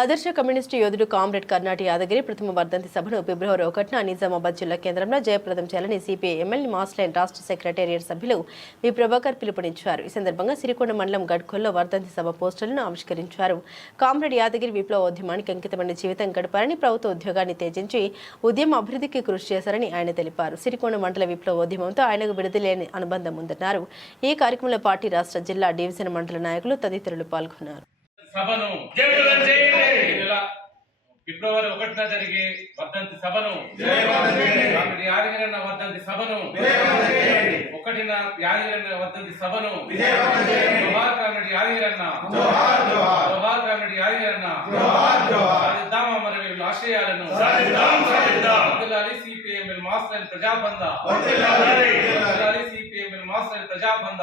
ఆదర్శ కమ్యూనిస్టు యోధుడు కామ్రేడ్ కర్నాటి యాదగిరి ప్రథమ వర్ధంతి సభను ఫిబ్రవరి 1న నిజామాబాద్ జిల్లా కేంద్రంలో జయప్రదం చేయాలని సిపిఐ ఎమ్మెల్యే మాస్లైన్ రాష్ట్ర సెక్రటేరియట్ సభ్యులు వి ప్రభాకర్ పిలుపునిచ్చారు. ఈ సందర్భంగా సిరికొండ మండలం గడ్కొల్లో వర్ధంతి సభ పోస్టర్లను ఆవిష్కరించారు. కామ్రేడ్ యాదగిరి విప్లవోద్యమానికి అంకితమైన జీవితం గడపారని, ప్రభుత్వ ఉద్యోగాన్ని త్యజించి ఉద్యమ అభివృద్ధికి కృషి చేశారని ఆయన తెలిపారు. సిరికొండ మండల విప్లవోద్యమంతో ఆయనకు విడదలేని అనుబంధం ఉందన్నారు. ఈ కార్యక్రమంలో పార్టీ రాష్ట్ర జిల్లా డివిజన్ మండల నాయకులు తదితరులు పాల్గొన్నారు. సభను ఫిబ్రవరి 1న జరిగే వర్ధంతి సభను యాదగిరన్న వర్ధంతి సభను 1న యాదగిరన్న వర్ధంతి సభను జోహార్ కామ్రేడ్ యాదగిరన్న, జోహార్ కామ్రేడ్ యాదగిరన్న, సాధిద్దాం అమరవీరుల ఆశయాలను, వర్ధిల్లాలి సిపిఎంఎల్ మాస్లైన్ ప్రజాబంధ, వర్ధిల్లాలి సిపిఎంఎల్ మాస్లైన్ ప్రజాబంధ.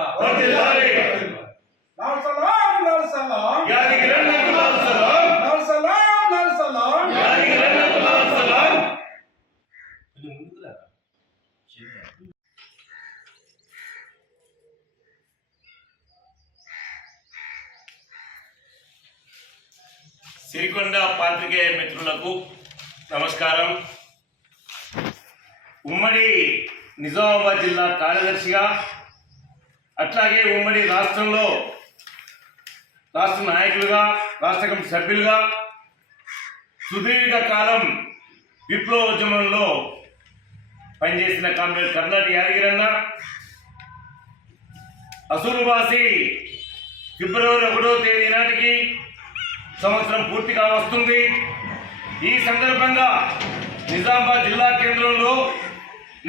సిరికొండ పాత్రికేయ మిత్రులకు నమస్కారం. ఉమ్మడి నిజామాబాద్ జిల్లా కార్యదర్శిగా, అట్లాగే ఉమ్మడి రాష్ట్రంలో రాష్ట్ర నాయకులుగా, రాష్ట్ర కమిటీ సభ్యులుగా సుదీర్ఘ కాలం విప్లవోద్యమంలో పనిచేసిన కామ్రేడ్ కర్నాటి యాదగిరన్న అసూరువాసి ఫిబ్రవరి 1వ తేదీ నాటికి సంవత్సరం పూర్తిగా వస్తుంది. ఈ సందర్భంగా నిజామాబాద్ జిల్లా కేంద్రంలో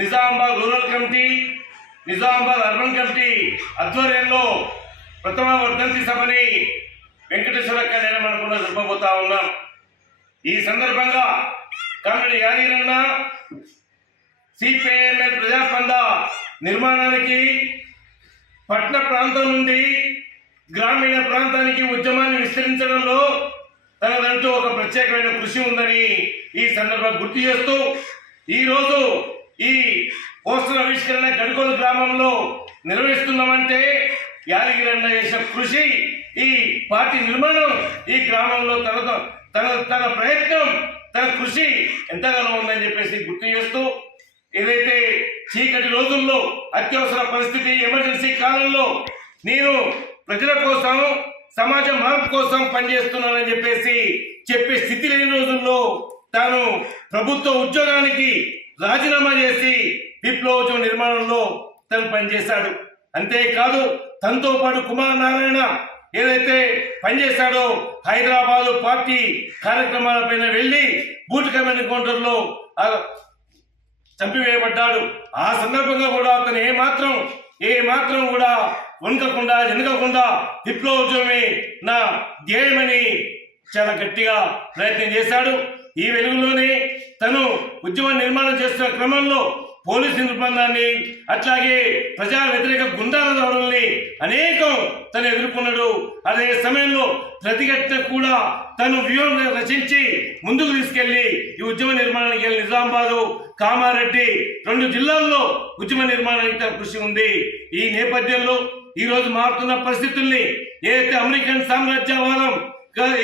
Nizamabad rural committee, Nizamabad urban committee ఆధ్వర్యంలో ప్రథమ వర్ధంతి సభని వెంకటేశ్వర కళ్యాణ మండపంలో జరపబోతా ఉన్నాం. ఈ సందర్భంగా కామ్రేడ్ యాదగిరన్న సిపిఐఎంఎల్ ప్రజాబంధ నిర్మాణానికి పట్టణ ప్రాంతం నుండి గ్రామీణ ప్రాంతానికి ఉద్యమాన్ని విస్తరించడంలో తనదంటూ ఒక ప్రత్యేకమైన కృషి ఉందని ఈ సందర్భంగా గుర్తు చేస్తూ, ఈరోజు ఈ పోస్టర్ ఆవిష్కరణ గడ్కొల్లు గ్రామంలో నిర్వహిస్తున్నామంటే యాదగిరన్న చేసిన కృషి, ఈ పార్టీ నిర్మాణం, ఈ గ్రామంలో తన ప్రయత్నం, తన కృషి ఎంతగానో ఉందని చెప్పేసి గుర్తు చేస్తూ, ఏదైతే చీకటి రోజుల్లో, అత్యవసర పరిస్థితి, ఎమర్జెన్సీ కాలంలో నేను ప్రజల కోసం, సమాజ మార్పు కోసం పనిచేస్తున్నానని చెప్పే స్థితి లేని రోజుల్లో తాను ప్రభుత్వ ఉద్యోగానికి రాజీనామా చేసి విప్లవోద్యమ నిర్మాణంలో తను పనిచేశాడు. అంతేకాదు తనతో పాటు కుమార్ నారాయణ ఏదైతే పనిచేశాడో హైదరాబాద్ పార్టీ కార్యక్రమాలపైన వెళ్లి బూట్ కమాండ్ కౌంటర్లో చంపివేయబడ్డాడు. ఆ సందర్భంగా కూడా అతను ఏమాత్రం కూడా వణకకుండా జనకకుండా విప్లవోద్యమే నా ధ్యేయమని చాలా గట్టిగా ప్రయత్నం చేశాడు. ఈ వెలుగులోనే తను ఉద్యమ నిర్మాణం చేస్తున్న క్రమంలో పోలీసు నిర్బంధాన్ని, అట్లాగే ప్రజా వ్యతిరేక గుండాల దాడుల్ని అనేకం తను ఎదుర్కొన్నాడు. అదే సమయంలో ప్రతిఘటన కూడా తను వ్యూహం రచించి ముందుకు తీసుకెళ్లి ఈ ఉద్యమ నిర్మాణానికి నిజామాబాదు, కామారెడ్డి 2 జిల్లాల్లో ఉద్యమ నిర్మాణానికి తన కృషి ఉంది. ఈ నేపథ్యంలో ఈ రోజు మారుతున్న పరిస్థితుల్ని, ఏదైతే అమెరికన్ సామ్రాజ్యవాదం,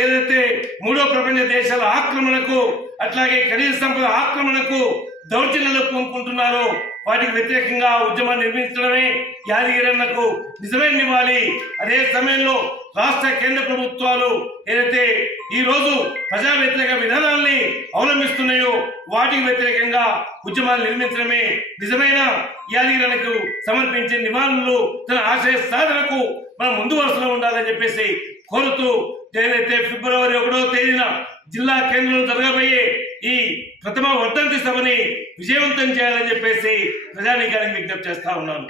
ఏదైతే 3వ ప్రపంచ దేశాల ఆక్రమణకు, అట్లాగే ఖనిజ సంపద ఆక్రమణకు, దౌర్జన్యాలకు పొందుకుంటున్నారో వాటికి వ్యతిరేకంగా ఉద్యమాన్ని నిర్మించడమే యాదగిరన్నకు నిజమైన నివాళి. అదే సమయంలో రాష్ట్ర కేంద్ర ప్రభుత్వాలు ఏదైతే ఈ రోజు ప్రజా వ్యతిరేక విధానాల్ని అవలంబిస్తున్నాయో వాటికి వ్యతిరేకంగా ఉద్యమాలు నిర్మించడమే నిజమైన యాదగిరన్నకు సమర్పించే నివాళులు. తన ఆశయ సాధనకు మనం ముందు వరుసలో ఉండాలని చెప్పేసి కోరుతూ, ఏదైతే ఫిబ్రవరి 1వ తేదీన జిల్లా కేంద్రంలో జరగబోయే ఈ ప్రథమ వర్ధంతి సభని విజయవంతం చేయాలని చెప్పేసి ప్రజానీకానికి విజ్ఞప్తి చేస్తా ఉన్నాను.